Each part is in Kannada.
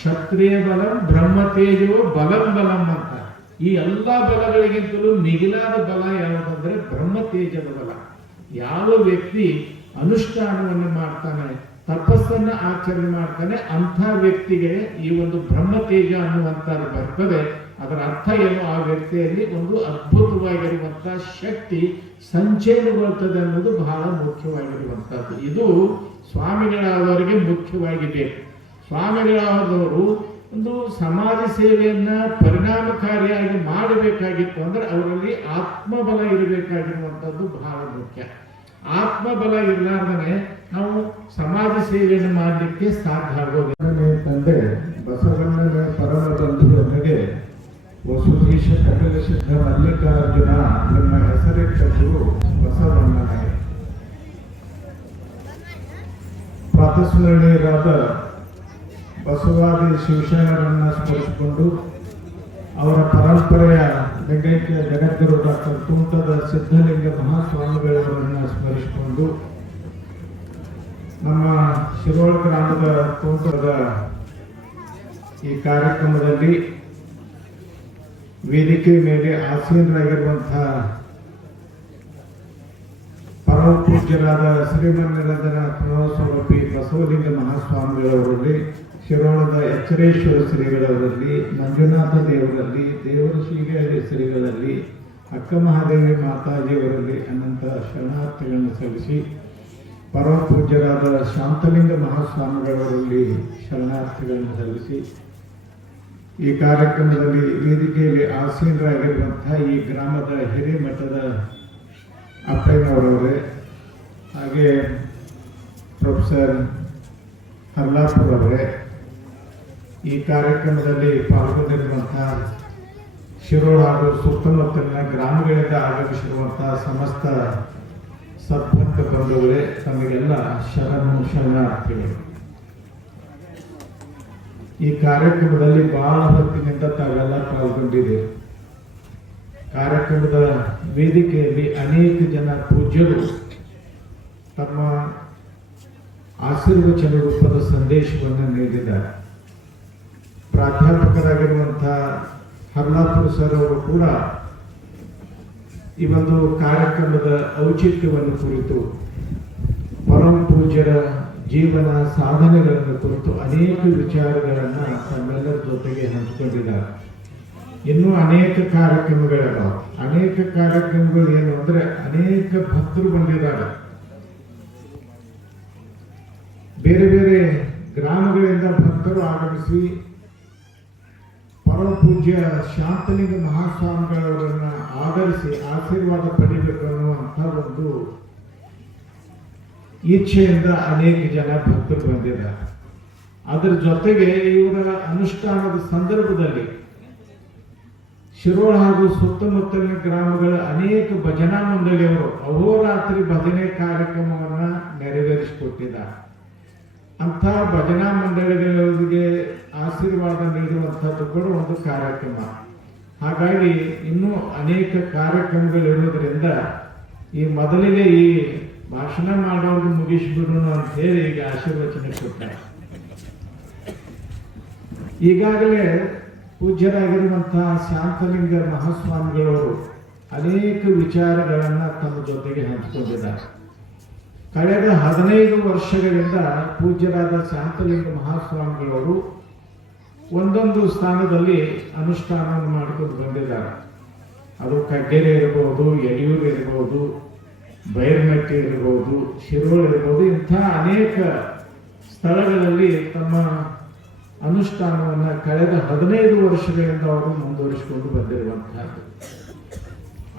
ಕ್ಷತ್ರಿಯ ಬಲಂ, ಬ್ರಹ್ಮ ತೇಜೋ, ಬಲಂ ಬಲಂ ಅಂತ. ಈ ಎಲ್ಲಾ ಬಲಗಳಿಗಿಂತಲೂ ಮಿಗಿಲಾದ ಬಲ ಯಾವುದಂದ್ರೆ ಬ್ರಹ್ಮ ತೇಜದ ಬಲ. ಯಾವ ವ್ಯಕ್ತಿ ಅನುಷ್ಠಾನವನ್ನು ಮಾಡ್ತಾನೆ, ತಪಸ್ಸನ್ನ ಆಚರಣೆ ಮಾಡ್ತಾನೆ, ಅಂಥ ವ್ಯಕ್ತಿಗೆ ಈ ಒಂದು ಬ್ರಹ್ಮ ತೇಜ ಅನ್ನುವಂಥದ್ದು ಬರ್ತದೆ. ಅದರ ಅರ್ಥ ಏನು? ಆ ವ್ಯಕ್ತಿಯಲ್ಲಿ ಒಂದು ಅದ್ಭುತವಾಗಿರುವಂತಹ ಶಕ್ತಿ ಸಂಚಯನಗೊಳ್ತದೆ ಅನ್ನೋದು ಬಹಳ ಮುಖ್ಯವಾಗಿರುವಂತಹದ್ದು ಇದು ಸ್ವಾಮಿಗಳಾದವರಿಗೆ ಮುಖ್ಯವಾಗಿ ಸ್ವಾಮಿಗಳಾದವರು ಒಂದು ಸಮಾಜ ಸೇವೆಯನ್ನ ಪರಿಣಾಮಕಾರಿಯಾಗಿ ಮಾಡಬೇಕಾಗಿತ್ತು ಅಂದ್ರೆ ಅವರಲ್ಲಿ ಆತ್ಮಬಲ ಇರಬೇಕಾಗಿರುವಂಥದ್ದು ಬಹಳ ಮುಖ್ಯ. ಆತ್ಮಬಲ ಇರಲಾರ್ದೇ ನಾವು ಸಮಾಜ ಸೇವೆಯನ್ನು ಮಾಡಲಿಕ್ಕೆ ಸಾಧ್ಯ ಆಗೋದಿಲ್ಲ. ತಂದೆ ಬಸವಣ್ಣನ ಪರಮ ಬಂಧು ನನಗೆ ವಸುಧೀಶ ಕಪಿಲ ಸಿದ್ಧ ಮಲ್ಲಿಕಾರ್ಜುನ ತನ್ನ ಹೆಸರಿಟ್ಟರು ಬಸವಣ್ಣನೇ. ಪ್ರಾತಸ್ಮರಣೀಯರಾದ ಬಸವಾದಿ ಶಿವಶರಣರನ್ನು ಸ್ಮರಿಸಿಕೊಂಡು ಅವರ ಪರಂಪರೆಯ ಲಿಂಗೈಕ್ಯ ಜಗದ್ಗುರು ಡಾಕ್ಟರ್ ತುಂಟದ ಸಿದ್ಧಲಿಂಗ ಮಹಾಸ್ವಾಮಿಗಳವರನ್ನ ಸ್ಮರಿಸಿಕೊಂಡು ನಮ್ಮ ಶಿರೋಳ್ ಗ್ರಾಮದ ತುಂಟದ ಈ ಕಾರ್ಯಕ್ರಮದಲ್ಲಿ ವೇದಿಕೆ ಮೇಲೆ ಆಸೀನರಾಗಿರುವಂತಹ ಪರಮ ಪೂಜ್ಯರಾದ ಶ್ರೀಮನ್ನಿರಂಜನ ಪ್ರಣವಸ್ವರೂಪಿ ಬಸವಲಿಂಗ ಮಹಾಸ್ವಾಮಿಗಳವರಲ್ಲಿ ಶಿರೋಳದ ಎಚ್ಚರೇಶ್ವರ ಶ್ರೀಗಳವರಲ್ಲಿ ಮಂಜುನಾಥ ದೇವರಲ್ಲಿ, ದೇವರ ಶ್ರೀಗಳಿ ಶ್ರೀಗಳಲ್ಲಿ ಅಕ್ಕ ಮಹಾದೇವಿ ಮಾತಾಜಿಯವರಲ್ಲಿ ಅನಂತ ಶರಣಾರ್ಥಿಗಳನ್ನು ಸಲ್ಲಿಸಿ ಪರಮ ಪೂಜ್ಯರಾದ ಶಾಂತಲಿಂಗ ಮಹಾಸ್ವಾಮಿಗಳವರಲ್ಲಿ ಶರಣಾರ್ಥಿಗಳನ್ನು ಸಲ್ಲಿಸಿ, ಈ ಕಾರ್ಯಕ್ರಮದಲ್ಲಿ ವೇದಿಕೆಯಲ್ಲಿ ಆಸೀನರಾಗಿರುವಂತಹ ಈ ಗ್ರಾಮದ ಹಿರೇಮಠದ ಅಪ್ಪಯ್ಯನವರವರೇ, ಹಾಗೆ ಪ್ರೊಫೆಸರ್ ಹರ್ಲಾಪುರ್ ಅವರೇ ಈ ಕಾರ್ಯಕ್ರಮದಲ್ಲಿ ಪಾಲ್ಗೊಂಡಿರುವಂತಹ ಶಿರೋಳ ಹಾಗೂ ಸುತ್ತಮುತ್ತಲಿನ ಗ್ರಾಮಗಳಿಂದ ಆಗಮಿಸಿರುವಂತಹ ಸಮಸ್ತ ಸದ್ಭಕ್ತ ಬಂಧುಗಳೇ ತಮಗೆಲ್ಲ ಶರಣು ಶರಣಾರ್ಥಿಗಳು. ಈ ಕಾರ್ಯಕ್ರಮದಲ್ಲಿ ಬಹಳ ಹೊತ್ತಿನಿಂದ ತಾವೆಲ್ಲ ಪಾಲ್ಗೊಂಡಿದೆ ಕಾರ್ಯಕ್ರಮದ ವೇದಿಕೆಯಲ್ಲಿ ಅನೇಕ ಜನ ಪೂಜ್ಯರು ತಮ್ಮ ಆಶೀರ್ವಚನ ರೂಪದ ಸಂದೇಶವನ್ನು ನೀಡಿದ್ದಾರೆ. ಪ್ರಾಧ್ಯಾಪಕರಾಗಿರುವಂತಹ ಹರ್ಲಾಪುರ್ ಸರ್ ಅವರು ಕೂಡ ಈ ಒಂದು ಕಾರ್ಯಕ್ರಮದ ಔಚಿತ್ಯವನ್ನು ಕುರಿತು ಪರಮ ಪೂಜ್ಯರ ಜೀವನ ಸಾಧನೆಗಳನ್ನು ಕುರಿತು ಅನೇಕ ವಿಚಾರಗಳನ್ನು ತಮ್ಮೆಲ್ಲರ ಜೊತೆಗೆ ಹಂಚಿಕೊಂಡಿದ್ದಾರೆ. ಇನ್ನೂ ಅನೇಕ ಕಾರ್ಯಕ್ರಮಗಳಿದಾವೆ. ಅನೇಕ ಕಾರ್ಯಕ್ರಮಗಳು ಏನು ಅಂದ್ರೆ ಅನೇಕ ಭಕ್ತರು ಬಂದಿದ್ದಾರೆ. ಬೇರೆ ಬೇರೆ ಗ್ರಾಮಗಳಿಂದ ಭಕ್ತರು ಆಗಮಿಸಿ ಪರಮ ಪೂಜ್ಯ ಶಾಂತಲಿಂಗ ಮಹಾಸ್ವಾಮಿಗಳವರನ್ನ ಆಧರಿಸಿ ಆಶೀರ್ವಾದ ಪಡಿಬೇಕು ಅನ್ನುವಂಥ ಒಂದು ಇಚ್ಛೆಯಿಂದ ಅನೇಕ ಜನ ಭಕ್ತರು ಬಂದಿದ್ದಾರೆ. ಅದರ ಜೊತೆಗೆ ಇವರ ಅನುಷ್ಠಾನದ ಸಂದರ್ಭದಲ್ಲಿ ಶಿರೋಳ ಹಾಗೂ ಸುತ್ತಮುತ್ತಲಿನ ಗ್ರಾಮಗಳ ಅನೇಕ ಭಜನಾ ಮಂಡಳಿಯವರು ಅಹೋರಾತ್ರಿ ಭಜನೆ ಕಾರ್ಯಕ್ರಮವನ್ನ ನೆರವೇರಿಸಿಕೊಟ್ಟಿದ್ದಾರೆ. ಅಂಥ ಭಜನಾ ಮಂಡಳಿಗಳಿಗೆ ಆಶೀರ್ವಾದ ನೀಡುವಂಥದ್ದು ಕೂಡ ಒಂದು ಕಾರ್ಯಕ್ರಮ. ಹಾಗಾಗಿ ಇನ್ನೂ ಅನೇಕ ಕಾರ್ಯಕ್ರಮಗಳಿರೋದ್ರಿಂದ ಈ ಮೊದಲಿಗೆ ಈ ಭಾಷಣ ಮಾಡೋದು ಮುಗಿಸ್ಬಿಡೋಣ ಅಂತ ಹೇಳಿ ಈಗ ಆಶೀರ್ವಚನೆ ಕೊಟ್ಟಾರೆ ಈಗಾಗಲೇ ಪೂಜ್ಯರಾಗಿರುವಂತಹ ಶಾಂತಲಿಂಗ ಮಹಾಸ್ವಾಮಿಗಳವರು ಅನೇಕ ವಿಚಾರಗಳನ್ನ ತಮ್ಮ ಜೊತೆಗೆ ಹಂಚಿಕೊಂಡಿದ್ದಾರೆ. ಕಳೆದ ಹದಿನೈದು ವರ್ಷಗಳಿಂದ ಪೂಜ್ಯರಾದ ಶಾಂತಲಿಂಗ ಮಹಾಸ್ವಾಮಿಗಳವರು ಒಂದೊಂದು ಸ್ಥಾನದಲ್ಲಿ ಅನುಷ್ಠಾನವನ್ನು ಮಾಡಿಕೊಂಡು ಬಂದಿದ್ದಾರೆ. ಅದು ಕಗ್ಗೆರೆ ಇರಬಹುದು ಯಡಿಯೂರು ಇರಬಹುದು ಬೈರ್ಮಟ್ಟಿ ಇರಬಹುದು ಶಿರೋಳ ಇರಬಹುದು ಇಂಥ ಅನೇಕ ಸ್ಥಳಗಳಲ್ಲಿ ತಮ್ಮ ಅನುಷ್ಠಾನವನ್ನು ಕಳೆದ ಹದಿನೈದು ವರ್ಷಗಳಿಂದ ಅವರು ಮುಂದುವರಿಸಿಕೊಂಡು ಬಂದಿರುವಂತಹದ್ದು.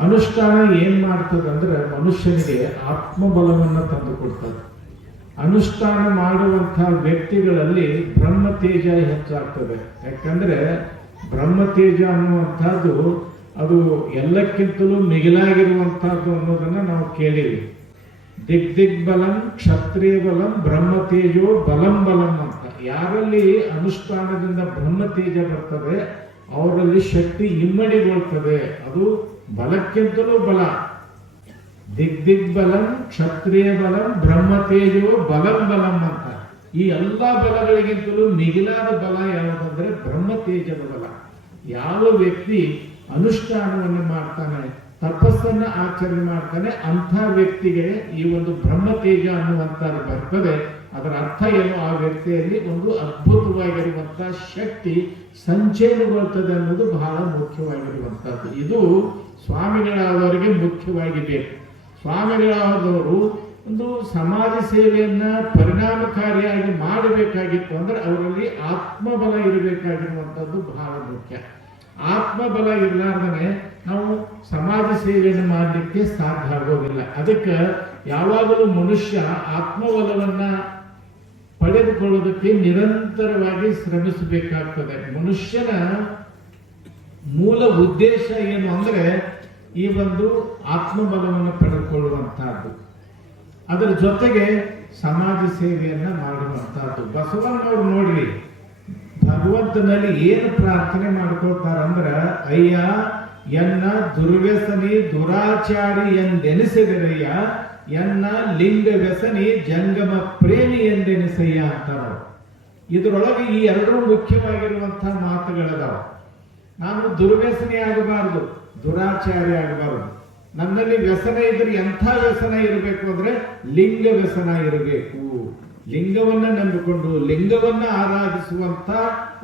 ಅನುಷ್ಠಾನ ಏನು ಮಾಡ್ತದೆ ಅಂದ್ರೆ ಮನುಷ್ಯನಿಗೆ ಆತ್ಮಬಲವನ್ನು ತಂದು ಕೊಡ್ತದೆ. ಅನುಷ್ಠಾನ ಮಾಡುವಂತಹ ವ್ಯಕ್ತಿಗಳಲ್ಲಿ ಬ್ರಹ್ಮ ತೇಜ ಹೆಚ್ಚಾಗ್ತದೆ. ಯಾಕಂದ್ರೆ ಬ್ರಹ್ಮ ತೇಜ ಅನ್ನುವಂಥದ್ದು ಅದು ಎಲ್ಲಕ್ಕಿಂತಲೂ ಮಿಗಿಲಾಗಿರುವಂಥದ್ದು ಅನ್ನೋದನ್ನು ನಾವು ಕೇಳಿವಿ ಬಲಂ, ಕ್ಷತ್ರಿಯ ಬಲಂ ಬ್ರಹ್ಮ ತೇಜೋ ಬಲಂ ಬಲಂ ಅಂತ. ಯಾರಲ್ಲಿ ಅನುಷ್ಠಾನದಿಂದ ಬ್ರಹ್ಮ ತೇಜ ಬರ್ತದೆ, ಅವರಲ್ಲಿ ಶಕ್ತಿ ಇಮ್ಮಡಿಗೊಳ್ತದೆ. ಅದು ಬಲಕ್ಕಿಂತಲೂ ಬಲ. ದಿಗ್ ದಿಗ್ ಬಲಂ, ಕ್ಷತ್ರಿಯ ಬಲಂ, ಬ್ರಹ್ಮ ತೇಜೋ ಬಲಂ ಬಲಂ ಅಂತ. ಈ ಎಲ್ಲ ಬಲಗಳಿಗಿಂತಲೂ ಮಿಗಿಲಾದ ಬಲ ಯಾವುದಂದ್ರೆ ಬ್ರಹ್ಮ ತೇಜದ ಬಲ. ಯಾವ ವ್ಯಕ್ತಿ ಅನುಷ್ಠಾನವನ್ನು ಮಾಡ್ತಾನೆ, ತಪಸ್ಸನ್ನ ಆಚರಣೆ ಮಾಡ್ತಾನೆ, ಅಂಥ ವ್ಯಕ್ತಿಗೆ ಈ ಒಂದು ಬ್ರಹ್ಮ ತೇಜ ಅನ್ನುವಂಥದ್ದು ಬರ್ತದೆ. ಅದರ ಅರ್ಥ ಏನು? ಆ ವ್ಯಕ್ತಿಯಲ್ಲಿ ಒಂದು ಅದ್ಭುತವಾಗಿರುವಂಥ ಶಕ್ತಿ ಸಂಚಯನಗೊಳ್ತದೆ ಅನ್ನೋದು ಬಹಳ ಮುಖ್ಯವಾಗಿರುವಂಥದ್ದು. ಇದು ಸ್ವಾಮಿಗಳಾದವರಿಗೆ ಮುಖ್ಯವಾಗಿ ಬೇಕು ಸ್ವಾಮಿಗಳಾದವರು ಒಂದು ಸಮಾಜ ಸೇವೆಯನ್ನ ಪರಿಣಾಮಕಾರಿಯಾಗಿ ಮಾಡಬೇಕಾಗಿತ್ತು ಅಂದ್ರೆ ಅವರಲ್ಲಿ ಆತ್ಮಬಲ ಇರಬೇಕಾಗಿರುವಂಥದ್ದು ಬಹಳ ಮುಖ್ಯ. ಆತ್ಮಬಲ ಇರಲಾರ್ದೇ ನಾವು ಸಮಾಜ ಸೇವೆಯನ್ನು ಮಾಡಲಿಕ್ಕೆ ಸಾಧ್ಯ ಆಗೋದಿಲ್ಲ. ಅದಕ್ಕೆ ಯಾವಾಗಲೂ ಮನುಷ್ಯ ಆತ್ಮಬಲವನ್ನ ಪಡೆದುಕೊಳ್ಳೋದಕ್ಕೆ ನಿರಂತರವಾಗಿ ಶ್ರಮಿಸಬೇಕಾಗ್ತದೆ. ಮನುಷ್ಯನ ಮೂಲ ಉದ್ದೇಶ ಏನು ಅಂದ್ರೆ ಈ ಒಂದು ಆತ್ಮಬಲವನ್ನು ಪಡೆದುಕೊಳ್ಳುವಂತಹದ್ದು. ಅದರ ಜೊತೆಗೆ ಸಮಾಜ ಸೇವೆಯನ್ನ ಮಾಡುವಂತಹದ್ದು. ಬಸವಣ್ಣವ್ರು ನೋಡ್ರಿ, ಭಗವಂತನಲ್ಲಿ ಏನು ಪ್ರಾರ್ಥನೆ ಮಾಡ್ಕೊಳ್ತಾರಂದ್ರ, ಅಯ್ಯ, ಎನ್ನ ದುರ್ವ್ಯಸನಿ ದುರಾಚಾರಿ ಎಂದೆನಿಸಿದರಯ್ಯ ಎನ್ನ ಲಿಂಗ ವ್ಯಸನಿ ಜಂಗಮ ಪ್ರೇಮಿ ಎಂದೆನಿಸಯ್ಯ ಅಂತಾರ ಇದರೊಳಗೆ ಈ ಎರಡೂ ಮುಖ್ಯವಾಗಿರುವಂತಹ ಮಾತುಗಳದಾವ. ನಾನು ದುರ್ವ್ಯಸನಿ ಆಗಬಾರದು, ದುರಾಚಾರಿ ಆಗಬಾರದು. ನನ್ನಲ್ಲಿ ವ್ಯಸನ ಇದ್ರೆ ಎಂಥ ವ್ಯಸನ ಇರಬೇಕು ಅಂದ್ರೆ ಲಿಂಗ ವ್ಯಸನ ಇರಬೇಕು. ಲಿಂಗವನ್ನ ನಂಬಿಕೊಂಡು, ಲಿಂಗವನ್ನ ಆರಾಧಿಸುವಂತ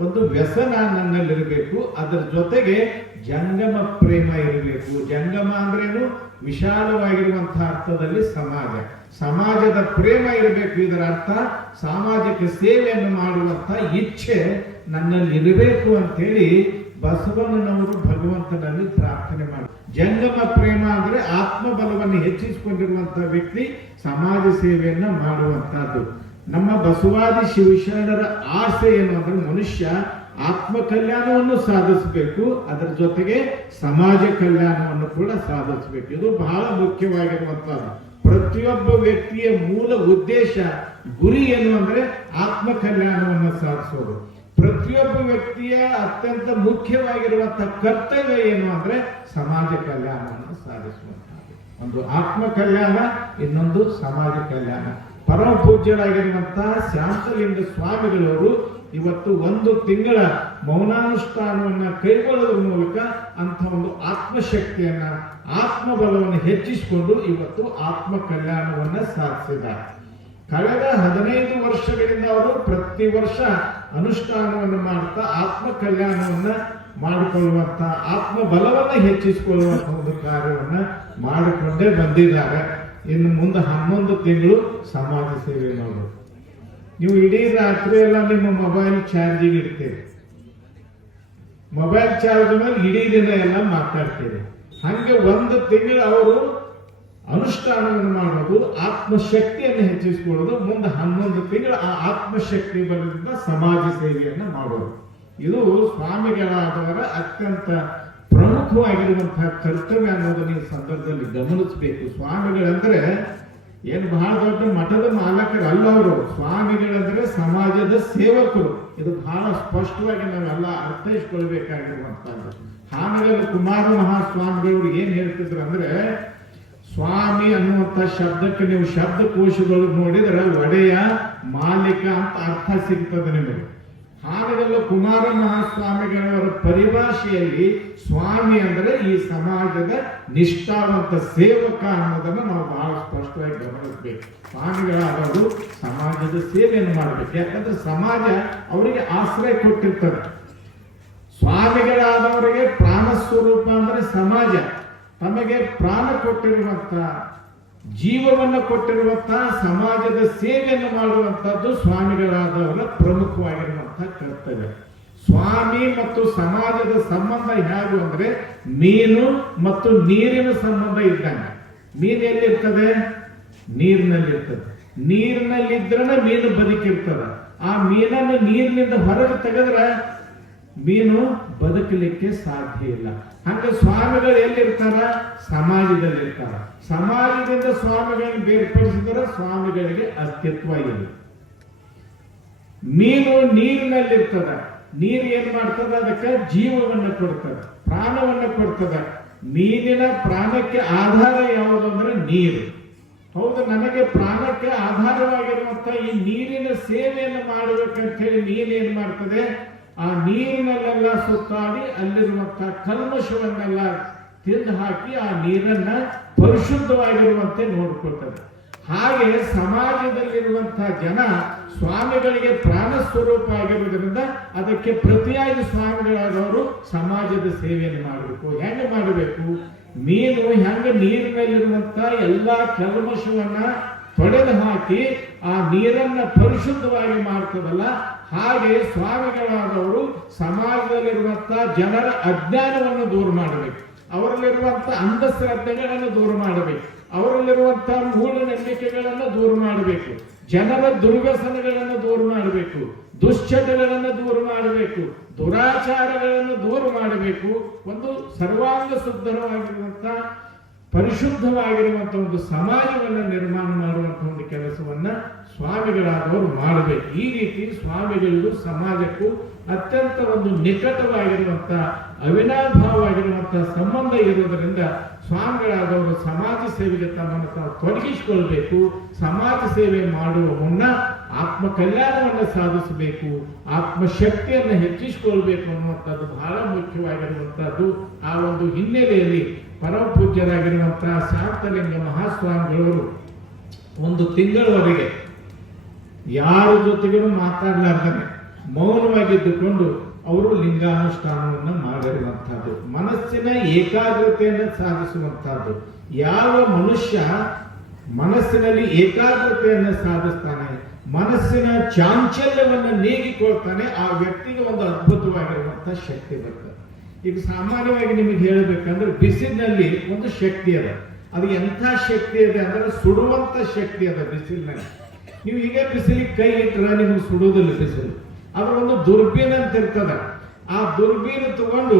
ಒಂದು ವ್ಯಸನ ನನ್ನಲ್ಲಿರಬೇಕು. ಅದರ ಜೊತೆಗೆ ಜಂಗಮ ಪ್ರೇಮ ಇರಬೇಕು. ಜಂಗಮ ಅಂದ್ರೇನು? ವಿಶಾಲವಾಗಿರುವಂತಹ ಅರ್ಥದಲ್ಲಿ ಸಮಾಜ. ಸಮಾಜದ ಪ್ರೇಮ ಇರಬೇಕು. ಇದರ ಅರ್ಥ ಸಾಮಾಜಿಕ ಸೇವೆಯನ್ನು ಮಾಡುವಂತ ಇಚ್ಛೆ ನನ್ನಲ್ಲಿ ಇರಬೇಕು ಅಂತೇಳಿ ಬಸವಣ್ಣನವರು ಭಗವಂತನಲ್ಲಿ ಪ್ರಾರ್ಥನೆ ಮಾಡಿ ಜಂಗಮ ಪ್ರೇಮ ಅಂದ್ರೆ ಆತ್ಮಬಲವನ್ನು ಹೆಚ್ಚಿಸಿಕೊಂಡಿರುವಂತಹ ವ್ಯಕ್ತಿ ಸಮಾಜ ಸೇವೆಯನ್ನ ಮಾಡುವಂತಹದ್ದು ನಮ್ಮ ಬಸವಾದಿ ಶಿವಶರಣರ ಆಸೆ ಏನು ಅಂದ್ರೆ ಮನುಷ್ಯ ಆತ್ಮ ಕಲ್ಯಾಣವನ್ನು ಸಾಧಿಸಬೇಕು, ಅದರ ಜೊತೆಗೆ ಸಮಾಜ ಕಲ್ಯಾಣವನ್ನು ಕೂಡ ಸಾಧಿಸಬೇಕು. ಇದು ಬಹಳ ಮುಖ್ಯವಾಗಿರುವಂತಹದ್ದು ಪ್ರತಿಯೊಬ್ಬ ವ್ಯಕ್ತಿಯ ಮೂಲ ಉದ್ದೇಶ ಗುರಿ ಏನು ಅಂದ್ರೆ ಆತ್ಮ ಕಲ್ಯಾಣವನ್ನು ಸಾಧಿಸೋದು. ಪ್ರತಿಯೊಬ್ಬ ವ್ಯಕ್ತಿಯ ಅತ್ಯಂತ ಮುಖ್ಯವಾಗಿರುವಂತಹ ಕರ್ತವ್ಯ ಏನು ಅಂದ್ರೆ ಸಮಾಜ ಕಲ್ಯಾಣವನ್ನು ಸಾಧಿಸುವಂತಹದ್ದು ಒಂದು ಆತ್ಮ ಕಲ್ಯಾಣ ಇನ್ನೊಂದು ಸಮಾಜ ಕಲ್ಯಾಣ. ಪರಮ ಪೂಜ್ಯರಾಗಿರುವಂತಹ ಶಾಂತಲಿಂಗ ಸ್ವಾಮಿಗಳವರು ಇವತ್ತು ಒಂದು ತಿಂಗಳ ಮೌನಾನುಷ್ಠಾನವನ್ನ ಕೈಗೊಳ್ಳೋದ್ರ ಮೂಲಕ ಅಂತ ಒಂದು ಆತ್ಮಶಕ್ತಿಯನ್ನ, ಆತ್ಮಬಲವನ್ನು ಹೆಚ್ಚಿಸಿಕೊಂಡು ಇವತ್ತು ಆತ್ಮ ಕಲ್ಯಾಣವನ್ನ ಸಾಧಿಸಿದ್ದಾರೆ. ಕಳೆದ ಹದಿನೈದು ವರ್ಷಗಳಿಂದ ಅವರು ಪ್ರತಿ ವರ್ಷ ಅನುಷ್ಠಾನವನ್ನು ಮಾಡ್ತಾ ಆತ್ಮ ಕಲ್ಯಾಣವನ್ನ ಮಾಡಿಕೊಳ್ಳುವಂಥ ಆತ್ಮ ಬಲವನ್ನ ಹೆಚ್ಚಿಸಿಕೊಳ್ಳುವಂಥ ಒಂದು ಕಾರ್ಯವನ್ನ ಮಾಡಿಕೊಂಡೇ ಬಂದಿದ್ದಾರೆ. ಇನ್ನು ಮುಂದೆ ಹನ್ನೊಂದು ತಿಂಗಳು ಸಮಾಜ ಸೇವೆ ಮಾಡೋದು ನೀವು ಇಡೀ ರಾತ್ರಿ ಎಲ್ಲ ನಿಮ್ಮ ಮೊಬೈಲ್ ಚಾರ್ಜಿಗೆ ಇಡ್ತೀರಿ. ಮೊಬೈಲ್ ಚಾರ್ಜ್ ಮೇಲೆ ಇಡೀ ದಿನ ಎಲ್ಲ ಮಾತಾಡ್ತೀರಿ. ಹಂಗೆ ಒಂದು ತಿಂಗಳು ಅವರು ಅನುಷ್ಠಾನವನ್ನು ಮಾಡೋದು, ಆತ್ಮಶಕ್ತಿಯನ್ನು ಹೆಚ್ಚಿಸಿಕೊಳ್ಳೋದು, ಮುಂದೆ ಹನ್ನೊಂದು ತಿಂಗಳು ಆ ಆತ್ಮಶಕ್ತಿ ಬಲದಿಂದ ಸಮಾಜ ಸೇವೆಯನ್ನು ಮಾಡೋದು. ಇದು ಸ್ವಾಮಿಗಳಾದವರ ಅತ್ಯಂತ ಪ್ರಮುಖವಾಗಿರುವಂತಹ ಕರ್ತವ್ಯ ಅನ್ನೋದನ್ನ ಈ ಸಂದರ್ಭದಲ್ಲಿ ಗಮನಿಸಬೇಕು. ಸ್ವಾಮಿಗಳಂದ್ರೆ ಏನು ಬಹಳ ದೊಡ್ಡ ಮಠದ ಮಾಲಕರಲ್ಲ ಅವರು. ಸ್ವಾಮಿಗಳಂದ್ರೆ ಸಮಾಜದ ಸೇವಕರು. ಇದು ಬಹಳ ಸ್ಪಷ್ಟವಾಗಿ ನಾವೆಲ್ಲ ಅರ್ಥೈಸ್ಕೊಳ್ಬೇಕಾಗಿರುವಂತಹದ್ದು ಆಮೇಲೆ ಕುಮಾರ ಮಹಾಸ್ವಾಮಿಗಳು ಏನ್ ಹೇಳ್ತಿದ್ರು ಅಂದ್ರೆ, ಸ್ವಾಮಿ ಅನ್ನುವಂಥ ಶಬ್ದಕ್ಕೆ ನೀವು ಶಬ್ದಕೋಶಗಳು ನೋಡಿದ್ರೆ ಒಡೆಯ ಮಾಲೀಕ ಅಂತ ಅರ್ಥ ಸಿಗ್ತದೆ ನಿಮಗೆ. ಹಾನಗಲ್ಲ ಕುಮಾರ ಮಹಾಸ್ವಾಮಿಗಳವರ ಪರಿಭಾಷೆಯಲ್ಲಿ ಸ್ವಾಮಿ ಅಂದ್ರೆ ಈ ಸಮಾಜದ ನಿಷ್ಠಾವಂತ ಸೇವಕ ಅನ್ನೋದನ್ನು ನಾವು ಬಹಳ ಸ್ಪಷ್ಟವಾಗಿ ಗಮನಿಸಬೇಕು. ಸ್ವಾಮಿಗಳಾದವರು ಸಮಾಜದ ಸೇವೆಯನ್ನು ಮಾಡಬೇಕು. ಯಾಕಂದ್ರೆ ಸಮಾಜ ಅವರಿಗೆ ಆಶ್ರಯ ಕೊಟ್ಟಿರ್ತದೆ. ಸ್ವಾಮಿಗಳಾದವರಿಗೆ ಪ್ರಾಣ ಸ್ವರೂಪ ಅಂದರೆ ಸಮಾಜ. ತಮಗೆ ಪ್ರಾಣ ಕೊಟ್ಟಿರುವಂತ, ಜೀವವನ್ನು ಕೊಟ್ಟಿರುವಂತಹ ಸಮಾಜದ ಸೇವೆಯನ್ನು ಮಾಡುವಂಥದ್ದು ಸ್ವಾಮಿಗಳಾದವರ ಪ್ರಮುಖವಾಗಿರುವಂತಹ ಕರ್ತವ್ಯ ಸ್ವಾಮಿ ಮತ್ತು ಸಮಾಜದ ಸಂಬಂಧ ಹೇಗೆ ಅಂದ್ರೆ ಮೀನು ಮತ್ತು ನೀರಿನ ಸಂಬಂಧ ಇದ್ದಂಗೆ. ಮೀನು ಎಲ್ಲಿರ್ತದೆ? ನೀರಿನಲ್ಲಿರ್ತದೆ. ನೀರಿನಲ್ಲಿದ್ರನ ಮೀನು ಬದುಕಿರ್ತದೆ. ಆ ಮೀನನ್ನು ನೀರಿನಿಂದ ಹೊರಗೆ ತೆಗೆದ್ರೆ ಮೀನು ಬದುಕಲಿಕ್ಕೆ ಸಾಧ್ಯ ಇಲ್ಲ. ಹಂಗೆ ಸ್ವಾಮಿಗಳು ಎಲ್ಲಿರ್ತಾರ? ಸಮಾಜದಲ್ಲಿ ಇರ್ತಾರ ಸಮಾಜದಿಂದ ಸ್ವಾಮಿಗಳನ್ನು ಬೇರ್ಪಡಿಸಿದ್ರೆ ಸ್ವಾಮಿಗಳಿಗೆ ಅಸ್ತಿತ್ವ ಇಲ್ಲ. ಮೀನು ನೀರಿನಲ್ಲಿರ್ತದ. ನೀರು ಏನ್ ಮಾಡ್ತದ? ಅದಕ್ಕೆ ಜೀವವನ್ನು ಕೊಡ್ತದ, ಪ್ರಾಣವನ್ನು ಕೊಡ್ತದ. ಮೀನಿನ ಪ್ರಾಣಕ್ಕೆ ಆಧಾರ ಯಾವುದು ಅಂದ್ರೆ ನೀರು. ಹೌದು, ನನಗೆ ಪ್ರಾಣಕ್ಕೆ ಆಧಾರವಾಗಿರುವಂತ ಈ ನೀರಿನ ಸೇವೆಯನ್ನು ಮಾಡಬೇಕಂತ ಹೇಳಿ ನೀರೇನ್ ಮಾಡ್ತದೆ? ಆ ನೀರಿನಲ್ಲೆಲ್ಲ ಸುತ್ತಾಡಿ ಅಲ್ಲಿರುವಂತ ಕಲ್ಮಶವನ್ನೆಲ್ಲ ತಿಂದು ಹಾಕಿ ಆ ನೀರನ್ನ ಪರಿಶುದ್ಧವಾಗಿರುವಂತೆ ನೋಡ್ಕೊಳ್ತದೆ. ಹಾಗೆ ಸಮಾಜದಲ್ಲಿರುವಂತಹ ಜನ ಸ್ವಾಮಿಗಳಿಗೆ ಪ್ರಾಣ ಸ್ವರೂಪ ಆಗಿರುವುದರಿಂದ ಅದಕ್ಕೆ ಪ್ರತಿಯಾಗಿ ಸ್ವಾಮಿಗಳಾದವರು ಸಮಾಜದ ಸೇವೆಯನ್ನು ಮಾಡಬೇಕು. ಹೆಂಗೆ ಮಾಡಬೇಕು? ಮೀನು ಹೆಂಗ ನೀರಿನಲ್ಲಿರುವಂತ ಎಲ್ಲಾ ಕಲ್ಮಶವನ್ನ ತೊಡೆದು ಹಾಕಿ ಆ ನೀರನ್ನ ಪರಿಶುದ್ಧವಾಗಿ ಮಾಡ್ತದಲ್ಲ ಹಾಗೆ ಸ್ವಾಮಿಗಳಾದವರು ಸಮಾಜದಲ್ಲಿರುವಂತ ಜನರ ಅಜ್ಞಾನವನ್ನು ದೂರ ಮಾಡಬೇಕು. ಅವರಲ್ಲಿರುವಂತ ಅಂಧಶ್ರದ್ಧೆಗಳನ್ನು ದೂರ ಮಾಡಬೇಕು. ಅವರಲ್ಲಿರುವಂತಹ ಮೂಢನಂಬಿಕೆಗಳನ್ನು ದೂರ ಮಾಡಬೇಕು. ಜನರ ದುರ್ವ್ಯಸನಗಳನ್ನು ದೂರ ಮಾಡಬೇಕು. ದುಶ್ಚಟಗಳನ್ನು ದೂರ ಮಾಡಬೇಕು. ದುರಾಚಾರಗಳನ್ನು ದೂರ ಮಾಡಬೇಕು. ಒಂದು ಸರ್ವಾಂಗ ಸುಂದರವಾಗಿರುವಂತಹ ಪರಿಶುದ್ಧವಾಗಿರುವಂತ ಒಂದು ಸಮಾಜವನ್ನು ನಿರ್ಮಾಣ ಮಾಡುವಂತ ಒಂದು ಕೆಲಸವನ್ನ ಸ್ವಾಮಿಗಳಾದವರು ಮಾಡಬೇಕು. ಈ ರೀತಿ ಸ್ವಾಮಿಗಳಿಗೂ ಸಮಾಜಕ್ಕೂ ಅತ್ಯಂತ ಒಂದು ನಿಕಟವಾಗಿರುವಂಥ ಅವಿನಾಭಾವವಾಗಿರುವಂತಹ ಸಂಬಂಧ ಇರುವುದರಿಂದ ಸ್ವಾಮಿಗಳಾದವರು ಸಮಾಜ ಸೇವೆಗೆ ತಮ್ಮನ್ನು ತಾವು ತೊಡಗಿಸಿಕೊಳ್ಬೇಕು. ಸಮಾಜ ಸೇವೆ ಮಾಡುವ ಮುನ್ನ ಆತ್ಮ ಕಲ್ಯಾಣವನ್ನು ಸಾಧಿಸಬೇಕು. ಆತ್ಮಶಕ್ತಿಯನ್ನು ಹೆಚ್ಚಿಸಿಕೊಳ್ಬೇಕು ಅನ್ನುವಂಥದ್ದು ಬಹಳ ಮುಖ್ಯವಾಗಿರುವಂಥದ್ದು ಆ ಒಂದು ಹಿನ್ನೆಲೆಯಲ್ಲಿ ಪರಮಪೂಜ್ಯರಾಗಿರುವಂತಹ ಶಾಂತಲಿಂಗ ಮಹಾಸ್ವಾಮಿಗಳವರು ಒಂದು ತಿಂಗಳವರೆಗೆ ಯಾರ ಜೊತೆಗೂ ಮಾತಾಡಲಾರ್ದೇ ಮೌನವಾಗಿದ್ದುಕೊಂಡು ಅವರು ಲಿಂಗಾನುಷ್ಠಾನವನ್ನು ಮಾಡಿರುವಂಥದ್ದು ಮನಸ್ಸಿನ ಏಕಾಗ್ರತೆಯನ್ನು ಸಾಧಿಸುವಂಥದ್ದು. ಯಾವ ಮನುಷ್ಯ ಮನಸ್ಸಿನಲ್ಲಿ ಏಕಾಗ್ರತೆಯನ್ನು ಸಾಧಿಸ್ತಾನೆ, ಮನಸ್ಸಿನ ಚಾಂಚಲ್ಯವನ್ನು ನೀಗಿಕೊಳ್ತಾನೆ, ಆ ವ್ಯಕ್ತಿಗೆ ಒಂದು ಅದ್ಭುತವಾಗಿರುವಂಥ ಶಕ್ತಿ ಬರ್ತದೆ. ಈಗ ಸಾಮಾನ್ಯವಾಗಿ ನಿಮಗೆ ಹೇಳಬೇಕಂದ್ರೆ ಬಿಸಿಲಿನಲ್ಲಿ ಒಂದು ಶಕ್ತಿ ಅದ. ಅದು ಎಂಥ ಶಕ್ತಿ ಇದೆ ಅಂದ್ರೆ ಸುಡುವಂತ ಶಕ್ತಿ ಅದ ಬಿಸಿಲಿನಲ್ಲಿ. ನೀವು ಈಗ ಬಿಸಿಲಿಗೆ ಕೈ ಇಟ್ಟರೆ ನಿಮ್ಗೆ ಸುಡುವುದಿಲ್ಲ ಬಿಸಿಲು. ಅದ್ರ ಒಂದು ದುರ್ಬೀನ್ ಅಂತ ಇರ್ತದ. ಆ ದುರ್ಬೀನ್ ತಗೊಂಡು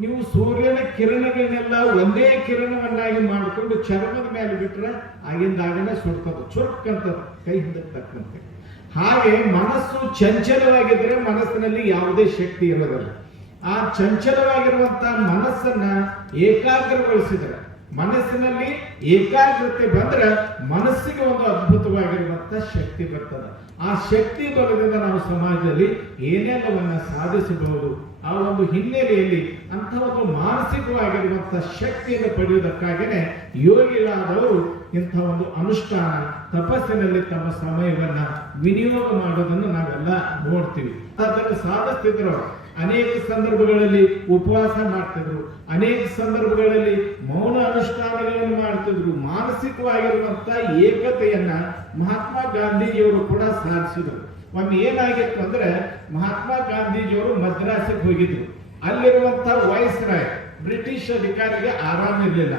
ನೀವು ಸೂರ್ಯನ ಕಿರಣಗಳನ್ನೆಲ್ಲ ಒಂದೇ ಕಿರಣವನ್ನಾಗಿ ಮಾಡಿಕೊಂಡು ಚರ್ಮದ ಮೇಲೆ ಬಿಟ್ರೆ ಆಗಿಂದಾಗನೇ ಸುಡ್ತದ. ಚುರುಕ್ ಅಂತ ಕೈ ಹಿಂದಕ್ಕೆ ಹಾಗೆ ಮನಸ್ಸು ಚಂಚಲವಾಗಿದ್ರೆ ಮನಸ್ಸಿನಲ್ಲಿ ಯಾವುದೇ ಶಕ್ತಿ ಇರೋದಿಲ್ಲ. ಆ ಚಂಚಲವಾಗಿರುವಂತಹ ಮನಸ್ಸನ್ನ ಏಕಾಗ್ರಗೊಳಿಸಿದರೆ, ಮನಸ್ಸಿನಲ್ಲಿ ಏಕಾಗ್ರತೆ ಬಂದ್ರೆ ಮನಸ್ಸಿಗೆ ಒಂದು ಅದ್ಭುತವಾಗಿರುವಂತ ಶಕ್ತಿ ಬರ್ತದೆ. ಆ ಶಕ್ತಿ ಬಲದಿಂದ ನಾವು ಸಮಾಜದಲ್ಲಿ ಏನೆಲ್ಲವನ್ನ ಸಾಧಿಸಬಹುದು, ಆ ಒಂದು ಹಿನ್ನೆಲೆಯಲ್ಲಿ ಅಂತ ಒಂದು ಮಾನಸಿಕವಾಗಿರುವಂತಹ ಶಕ್ತಿಯನ್ನು ಪಡೆಯುವುದಕ್ಕಾಗಿಯೇ ಯೋಗಿಗಳಾದವರು ಇಂಥ ಒಂದು ಅನುಷ್ಠಾನ, ತಪಸ್ಸಿನಲ್ಲಿ ತಮ್ಮ ಸಮಯವನ್ನ ವಿನಿಯೋಗ ಮಾಡೋದನ್ನು ನಾವೆಲ್ಲ ನೋಡ್ತೀವಿ ಅದನ್ನು ಸಾಧಿಸ್ತಿದ್ರು. ಅನೇಕ ಸಂದರ್ಭಗಳಲ್ಲಿ ಉಪವಾಸ ಮಾಡ್ತಿದ್ರು, ಅನೇಕ ಸಂದರ್ಭಗಳಲ್ಲಿ ಮೌನ ಅನುಷ್ಠಾನಗಳನ್ನು ಮಾಡ್ತಿದ್ರು. ಮಾನಸಿಕವಾಗಿರುವಂತ ಏಕತೆಯನ್ನ ಮಹಾತ್ಮ ಗಾಂಧೀಜಿಯವರು ಕೂಡ ಸಾಧಿಸಿದರು. ಒಮ್ಮೆ ಏನಾಗಿತ್ತು ಅಂದ್ರೆ ಮಹಾತ್ಮ ಗಾಂಧೀಜಿಯವರು ಮದ್ರಾಸಿಗೆ ಹೋಗಿದ್ರು. ಅಲ್ಲಿರುವಂತ ವೈಸ್ರಾಯ್ ಬ್ರಿಟಿಷ್ ಅಧಿಕಾರಿಗೆ ಆರಾಮ ಇರಲಿಲ್ಲ.